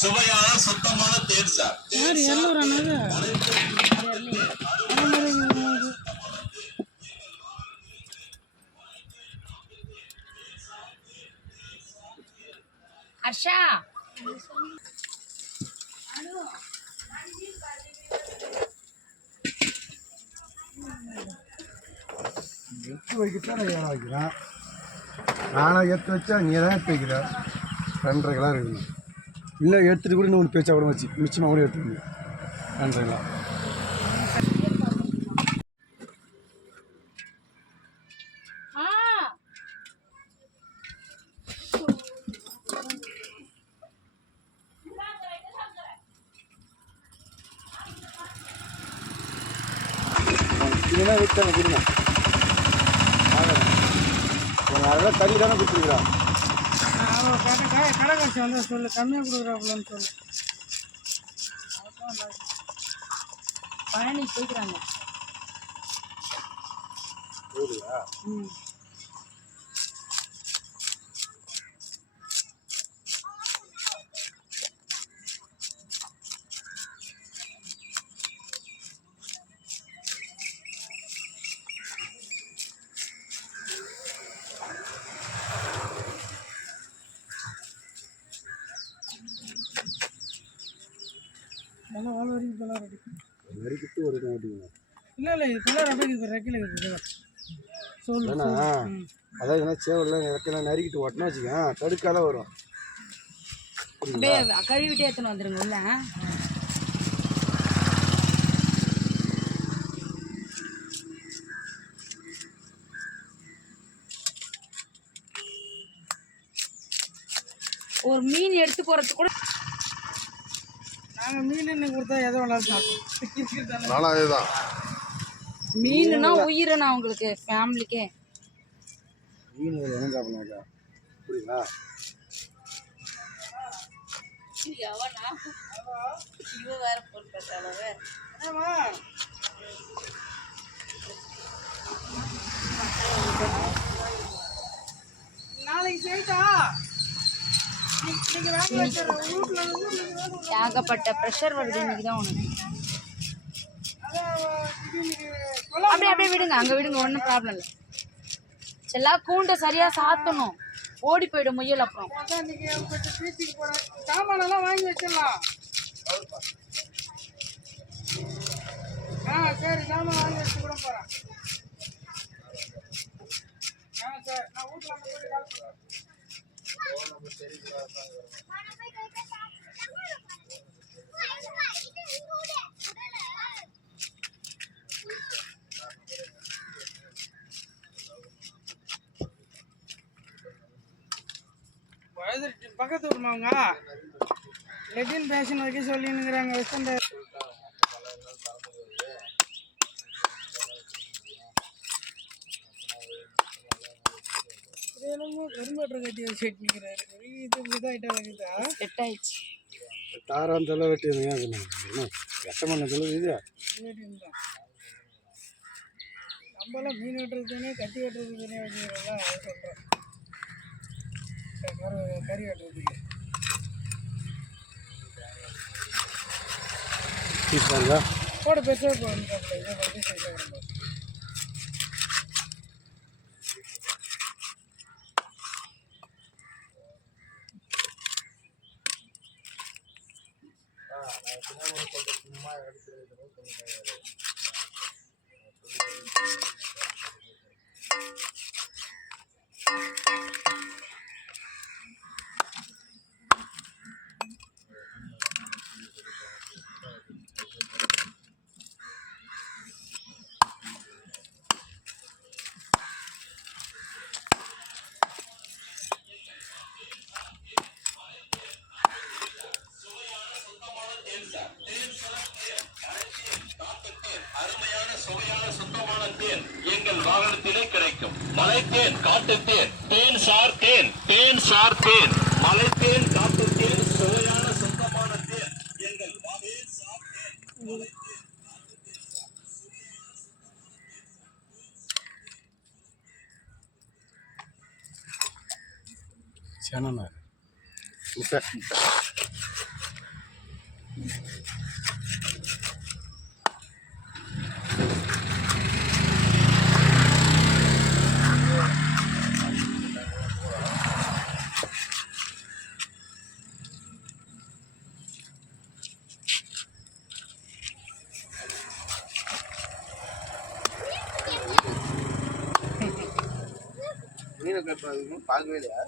சுவையான சுத்தமான தேன் சார். ஹர்ஷா எடுத்து வைக்கத்தான் நான் ஏழை வைக்கிறேன். நானாக எடுத்து வச்சா நீ தான் எடுத்து வைக்கிற. 2.5 கிலோ இருக்குது. இல்லை எடுத்துகிட்டு கூட இன்னொன்று பேச்சா கூட வச்சு மிச்சமாக கூட எடுத்துக்கணும். 2.5 கிலோ. இதெல்லாம் வீட்டாங்க கொடுங்க. அதெல்லாம் தண்ணி தானே கொடுத்துருக்குறான். கடை காட்சி வந்து சொல்லு கம்மியாக கொடுக்குறாப்புலன்னு சொல்லு. பழனி போய்க்கிறாங்க. நல்லா வாழ வரைக்கும் இப்போலாம் ரெடி நறுக்கிட்டு ஒரு இடம் ஓட்டிக்கணும். இல்லை இது பிள்ளார் அப்படியே இருக்குது ரெக்கையில் இருக்குது சொல்லு. அதாவது என்ன சேவலில் ரெக்கையெல்லாம் நறுக்கிட்டு ஓட்டினா வச்சுக்கேன் தடுக்காத வரும். அப்படியே கழுவிட்டே எடுத்துன்னு வந்துருங்க உள்ள. ஒரு மீன் எடுத்து போறதுக்கு கூட நாங்கள் மீன் கொடுத்தா எதை வேணாலும் சாப்பிடுவோம். நானும் அதேதான். மீனுனா உயிரனா உங்களுக்கு ஃபேமிலிக்கே. மீன் என்ன சாப்பிடலாம்க்கா புரியுங்களா? இவ வேற போன் பண்றாளவே. நாளைக்கு செய்தா ஏகப்பட்ட ப்ரெஷர் வருது இன்னைக்கு தான் உனக்கு. அப்படியே அப்படியே விடுங்க, அங்கே விடுங்க, ஒன்றும் ப்ராப்ளம் இல்லை. செல்லா கூண்டை சரியாக சாத்தணும், ஓடி போயிடும் முயல். அப்புறம் சாமானெல்லாம் வாங்கி வச்சிடலாம். சரி சாமான் வாங்கி வச்சு கூட போகிறேன். சரி நான் வீட்டில் போயிட்டு கால் பண்ணுறேன். பக்கத்து ஊர்மாங்க லெட்டின் பேஷன் வைக்க சொல்லினுங்கிறாங்க. வெஸ்டர்ன் கரும்பாட்டை கட்டி வச்சுக்கிறாரு. இது இதாகிட்டா இருக்குதா? செட் ஆயிடுச்சு. தாரான் தொலை வெட்டி கஷ்டமான தொலை இது நம்மளாம் மீன் வெட்டுறது தானே கட்டி வெட்டுறது தானே வச்சுக்கிறோம்ல. அதை சொல்கிறேன். கறி வெட்டுறதுக்கு போட பெருசாக போகணும். எங்கள் வாகனத்திலே கிடைக்கும். மலைத்தேன், காட்டுத்தேன், தேன் சார் தேன், தேன் சார் தேன், மலைத்தேன், காட்டுத்தேன், சுவையான சுத்தமான தேன் எங்கள் தேன் சார் தேன், மலைத்தேன், காட்டுத்தேன் சார். சேனண்ணா முட்டை மீனை பார்க்கவே இல்லையா